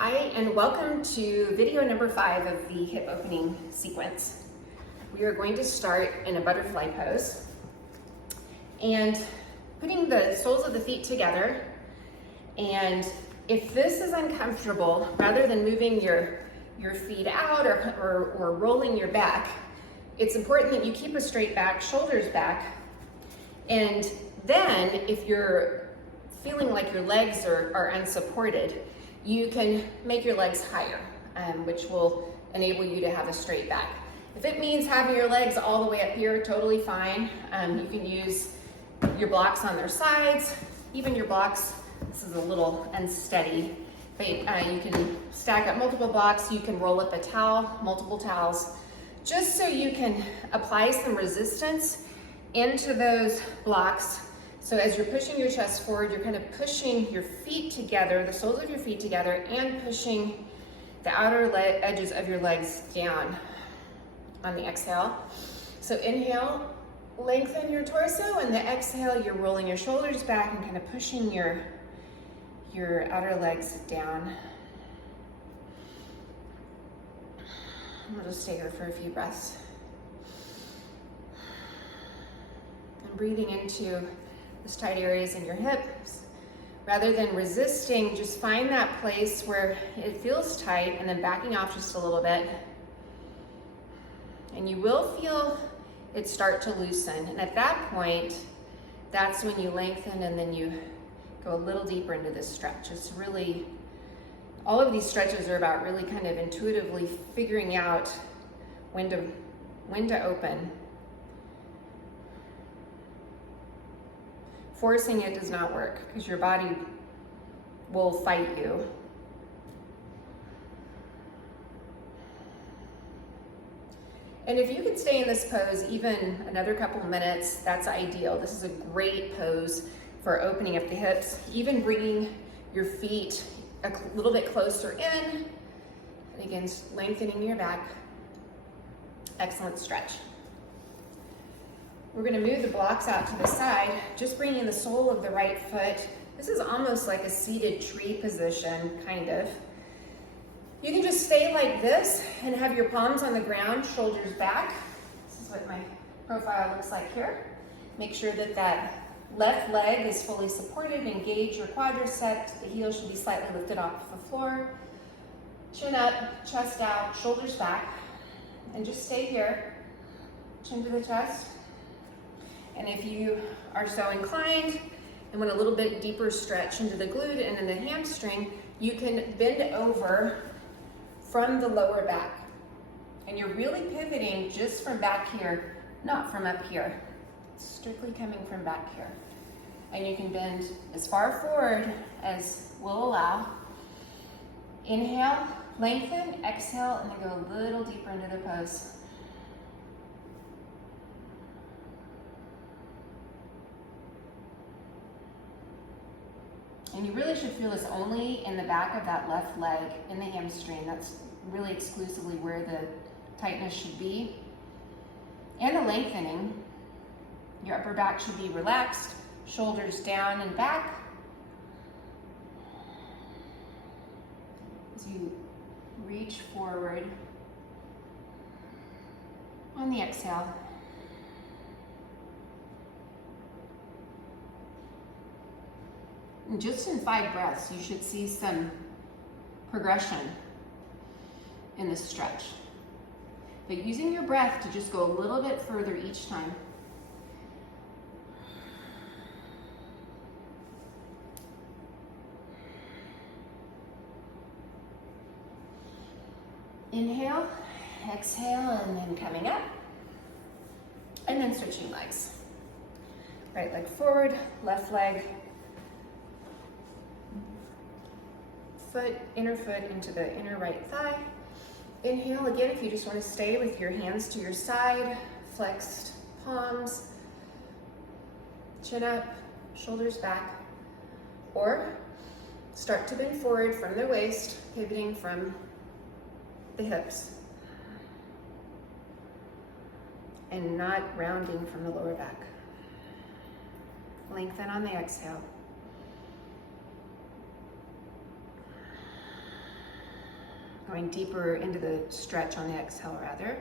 Hi, and welcome to video number 5 of the hip opening sequence. We are going to start in a butterfly pose and putting the soles of the feet together. And if this is uncomfortable, rather than moving your feet out or rolling your back, it's important that you keep a straight back, shoulders back. And then if you're feeling like your legs are unsupported, you can make your legs higher, which will enable you to have a straight back. If it means having your legs all the way up here, totally fine. You can use your blocks on their sides, even your blocks. This is a little unsteady, but you can stack up multiple blocks. You can roll up a towel, multiple towels, just so you can apply some resistance into those blocks. So as you're pushing your chest forward, you're kind of pushing your feet together, the soles of your feet together, and pushing the outer edges of your legs down on the exhale. So inhale, lengthen your torso, and the exhale, you're rolling your shoulders back and kind of pushing your outer legs down. We'll just stay here for a few breaths. And breathing into those tight areas in your hips. Rather than resisting, just find that place where it feels tight and then backing off just a little bit. And you will feel it start to loosen. And at that point, that's when you lengthen and then you go a little deeper into this stretch. It's really, all of these stretches are about really kind of intuitively figuring out when to open. Forcing it does not work because your body will fight you. And if you can stay in this pose even another couple minutes, that's ideal. This is a great pose for opening up the hips, even bringing your feet a little bit closer in, and again, lengthening your back. Excellent stretch. We're going to move the blocks out to the side, just bringing the sole of the right foot. This is almost like a seated tree position, kind of. You can just stay like this and have your palms on the ground, shoulders back. This is what my profile looks like here. Make sure that that left leg is fully supported. Engage your quadriceps. The heel should be slightly lifted off the floor. Chin up, chest out, shoulders back. And just stay here. Chin to the chest. And if you are so inclined and want a little bit deeper stretch into the glute and in the hamstring, you can bend over from the lower back. And you're really pivoting just from back here, not from up here. It's strictly coming from back here. And you can bend as far forward as will allow. Inhale, lengthen, exhale, and then go a little deeper into the pose. And you really should feel this only in the back of that left leg, in the hamstring. That's really exclusively where the tightness should be. And the lengthening. Your upper back should be relaxed, shoulders down and back. As you reach forward on the exhale. And just in 5 breaths, you should see some progression in this stretch. But using your breath to just go a little bit further each time. Inhale, exhale, and then coming up. And then switching legs. Right leg forward, left leg. Inner foot into the inner right thigh. Inhale again if you just want to stay with your hands to your side, flexed palms, chin up, shoulders back, or start to bend forward from the waist, pivoting from the hips, and not rounding from the lower back. Lengthen on the exhale. going deeper into the stretch on the exhale rather.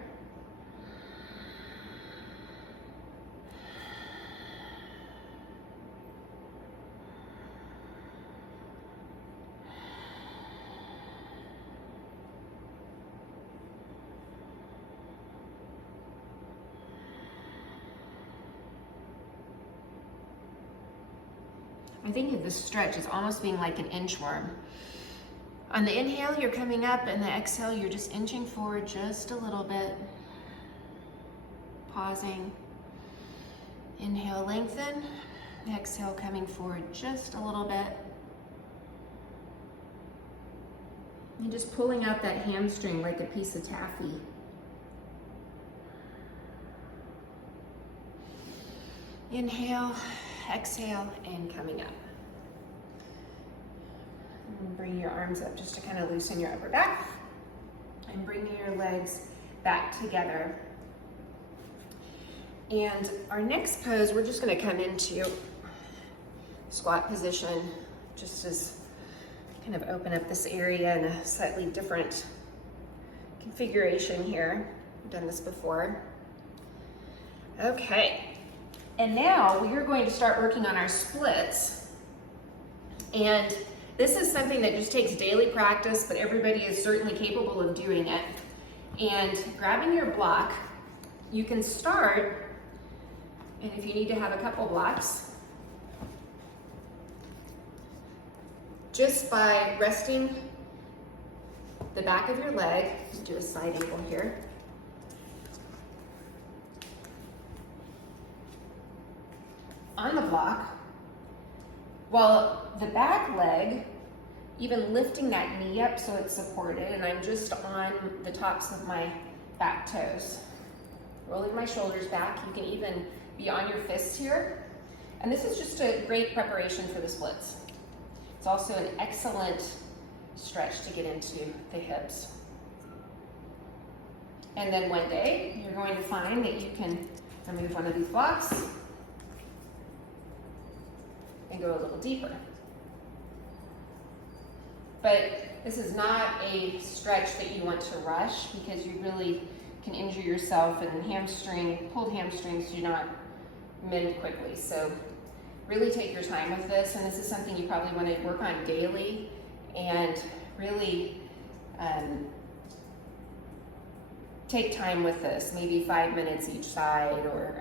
I think of this stretch as almost being like an inchworm. On the inhale, you're coming up, and the exhale, you're just inching forward just a little bit. Pausing. Inhale, lengthen. Exhale, coming forward just a little bit. And just pulling out that hamstring like a piece of taffy. Inhale, exhale, and coming up. And bring your arms up just to kind of loosen your upper back. And bringing your legs back together. And our next pose, we're just going to come into squat position, just as kind of open up this area in a slightly different configuration here. I've done this before. Okay. And now we are going to start working on our splits. And this is something that just takes daily practice, but everybody is certainly capable of doing it. And grabbing your block, you can start, and if you need to have a couple blocks, just by resting the back of your leg, just do a side angle here. On the block, while the back leg, even lifting that knee up so it's supported, and I'm just on the tops of my back toes. Rolling my shoulders back. You can even be on your fists here. And this is just a great preparation for the splits. It's also an excellent stretch to get into the hips. And then one day, you're going to find that you can remove one of these blocks and go a little deeper. But this is not a stretch that you want to rush, because you really can injure yourself, and pulled hamstrings do not mend quickly. So really take your time with this, and this is something you probably want to work on daily, and really take time with this, maybe 5 minutes each side, or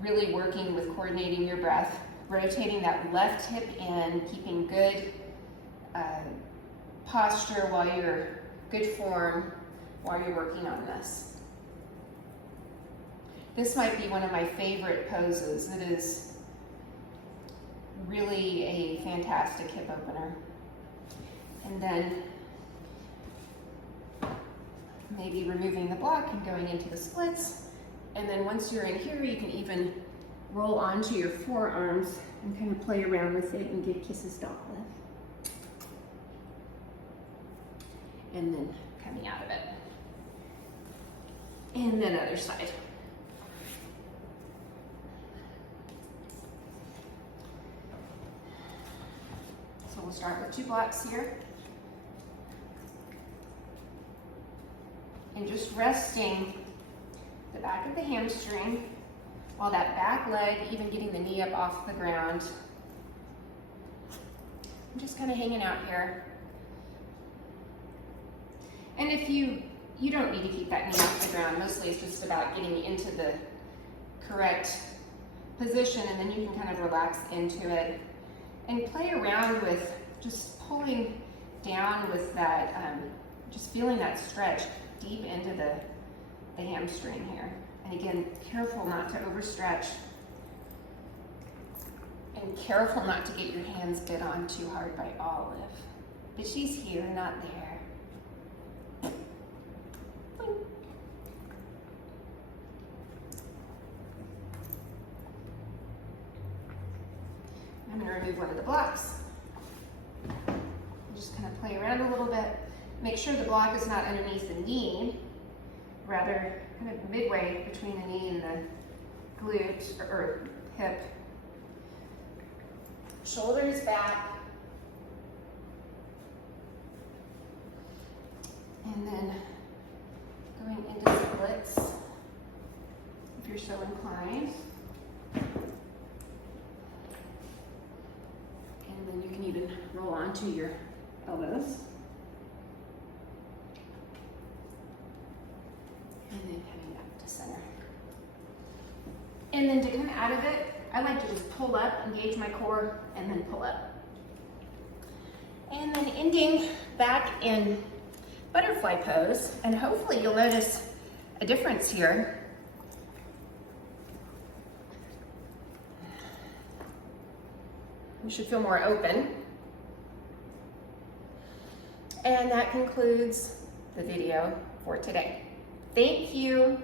really working with coordinating your breath, rotating that left hip in, keeping good posture good form while you're working on this. This might be one of my favorite poses. It is really a fantastic hip opener. And then maybe removing the block and going into the splits. And then once you're in here, you can even roll onto your forearms and kind of play around with it and give kisses dog lift. And then coming out of it. And then other side. So we'll start with 2 blocks here. And just resting the back of the hamstring while that back leg, even getting the knee up off the ground. I'm just kind of hanging out here. And if you don't need to keep that knee off the ground, mostly it's just about getting into the correct position, and then you can kind of relax into it and play around with just pulling down with that, just feeling that stretch deep into the hamstring here. And again, careful not to overstretch, and careful not to get your hands bit on too hard by Olive. But she's here, not there. I'm going to remove one of the blocks. Just kind of play around a little bit. Make sure the block is not underneath the knee, rather kind of midway between the knee and the glute or hip. Shoulders back. And then going into splits, if you're so inclined. And then you can even roll onto your elbows. And then coming back to center. And then to come out of it, I like to just pull up, engage my core, and then pull up. And then ending back in butterfly pose, and hopefully you'll notice a difference here. You should feel more open. And that concludes the video for today. Thank you.